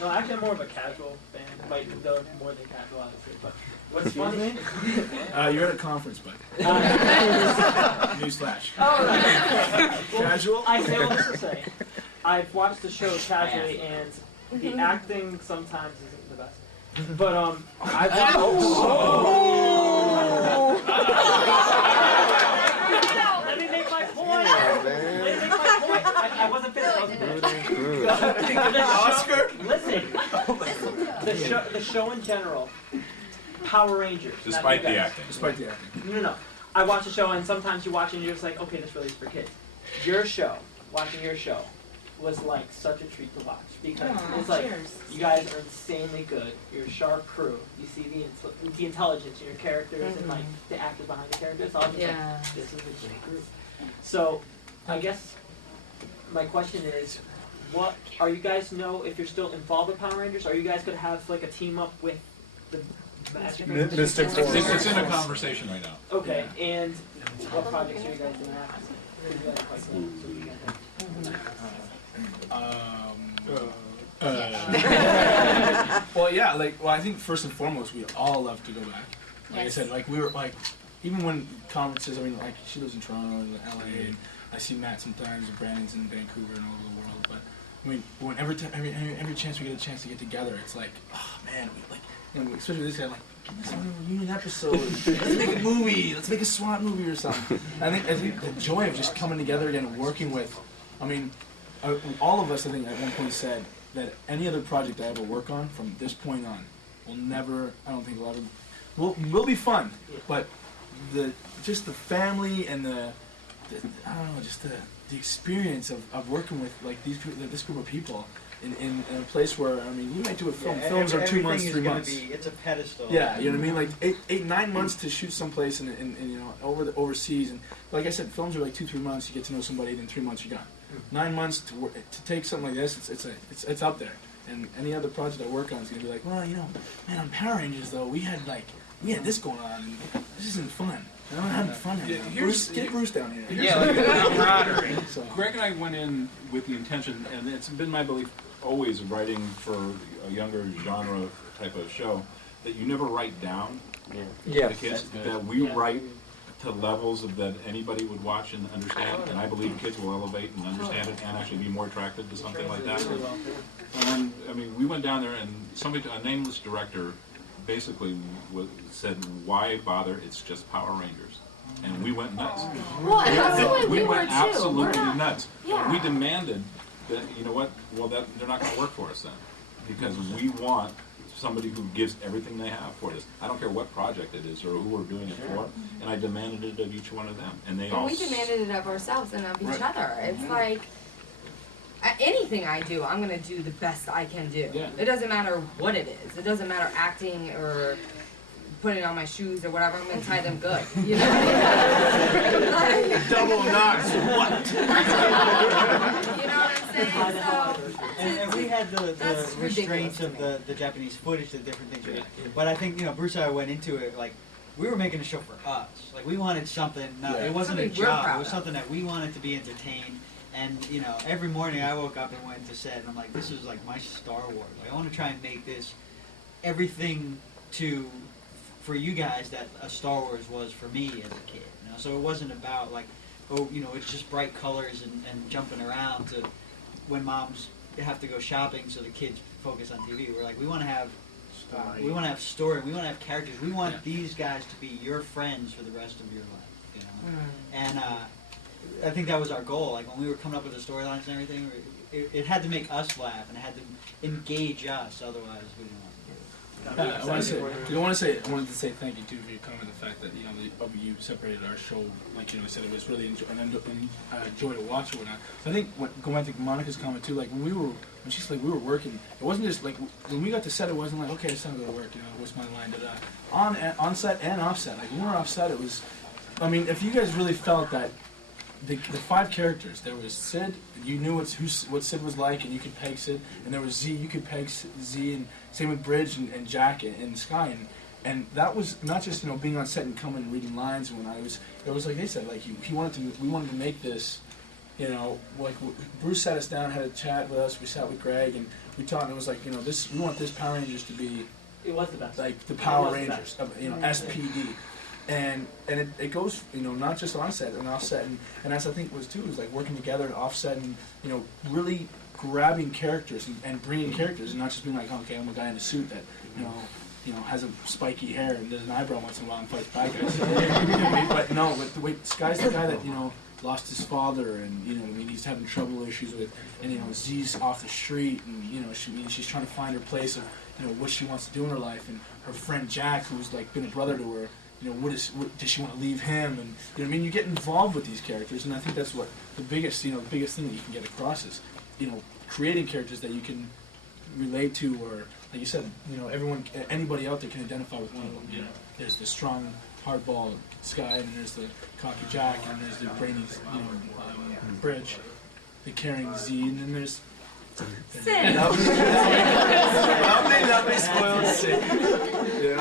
No, actually, I'm more of a casual fan. Like, though more than casual, obviously. But what's funny? You're at a conference, bud. Newsflash. Oh, right. Casual? I say all this to say, I've watched the show casually, and the acting sometimes isn't the best. But I've let me make my point. I wasn't finished. Oscar? Listen, the show in general, Power Rangers. Despite the acting. Despite the acting. No. I watch the show, and sometimes you watch it and you're just like, okay, this really is for kids. Your show, watching your show, was like such a treat to watch because it's like you guys are insanely good. You're a sharp crew. You see the intelligence in your characters and like the actors behind the characters. So I was just like, this is a great group. So I guess my question is, what are you guys know if you're still involved with Power Rangers? Are you guys gonna have like a team up with the Mystic Force? It's in a conversation right now. Okay, and what projects are you guys doing after? Well, yeah, I think first and foremost, we all love to go back. Like I said, we were even when conferences, she lives in Toronto and LA, and I see Matt sometimes, and Brandon's in Vancouver and all over the world, but when every chance we get a chance to get together, it's like, oh man, especially this guy, let's have a reunion episode. Let's make a movie. Let's make a SWAT movie or something. I think the joy of just coming together again and working with, all of us, I think, at one point said that any other project I ever work on from this point on will never, I don't think will be fun, but just the family and the experience of working with this group of people in a place where you might do a film. Films are 2 months, 3 months. It's a pedestal. Yeah, you know what I mean. Like 8, 9 months to shoot someplace in overseas, and like I said, films are like 2, 3 months. You get to know somebody, then 3 months you're gone. 9 months to take something like this, it's up there. And any other project I work on is gonna be like, well, man, on Power Rangers though, we had this going on, and this isn't fun. I'm not having fun here. Get Bruce down here. Camaraderie. Greg and I went in with the intention, and it's been my belief always writing for a younger genre type of show, that you never write down the kids, that we write to levels that anybody would watch and understand, and I believe kids will elevate and understand it and actually be more attracted to something like that. And we went down there, and a nameless director basically said, why bother, it's just Power Rangers. And we went nuts. Well, and that's the way we went were absolutely too. nuts. Yeah. We demanded that, you know what, they're not going to work for us then, because we want somebody who gives everything they have for this. I don't care what project it is or who we're doing it for, and I demanded it of each one of them. And we demanded it of ourselves and of each other. It's like, anything I do, I'm going to do the best I can do. Yeah. It doesn't matter what it is. It doesn't matter acting or putting on my shoes or whatever. I'm going to tie them good. You know? Double knots. What? You know what I'm saying? And we had the restraints of the Japanese footage, the different things. But I think, Bruce and I went into it we were making a show for us. We wanted something. It wasn't a job. It was something that we wanted to be entertained. And every morning I woke up and went to set, and I'm like, this is like my Star Wars. I want to try and make this everything for you guys that a Star Wars was for me as a kid. So it wasn't about it's just bright colors and jumping around to when moms have to go shopping so the kids focus on TV. We're like, we want to have story, we want to have characters. We want these guys to be your friends for the rest of your life. And I think that was our goal. Like when we were coming up with the storylines and everything, it had to make us laugh and it had to engage us. Otherwise, we didn't want to do it. I wanted to say thank you too for your comment. The fact that you separated our show, said it was really a joy to watch or whatnot. I think going back to Monica's comment too, when she's like we were working, it wasn't just like when we got to set, it wasn't like okay, it's time to go to work. What's my line? On set and off set. Like when we were off set, it was. If you guys really felt that. The 5 characters. There was Sid. You knew what Sid was like, and you could peg Sid. And there was Z. You could peg Z, and same with Bridge and Jack and Sky. And that was not just being on set and coming and reading lines and whatnot. It was like they said. We wanted to make this. you know, like Bruce sat us down, had a chat with us. We sat with Greg, and we talked. And it was like, you know, we want this Power Rangers to be. It was the best. Like the Power Rangers, you know, SPD. And it goes, you know, not just on set and off set, and that's I think was too, is like working together and offset, and you know, really grabbing characters and bringing characters, and not just being like, okay, I'm a guy in a suit that, you know, has a spiky hair and does an eyebrow once in a while and fights bad guys. You know what I mean? But no, but the way Sky's the guy that, you know, lost his father, and you know, I mean, he's having trouble issues with, and you know, Z's off the street, and you know, she's trying to find her place of, you know, what she wants to do in her life, and her friend Jack, who's like been a brother to her. You know, what does she want to leave him? And you know, I mean, you get involved with these characters, and I think that's what the biggest, you know, the biggest thing that you can get across is, you know, creating characters that you can relate to, or like you said, you know, anybody out there can identify with one of them. You know, there's the strong, hardball Sky, and there's the cocky Jack, and there's the brainy, you know, Bridge, the caring Z, and then there's. Sid. Lovely spoiled Sid.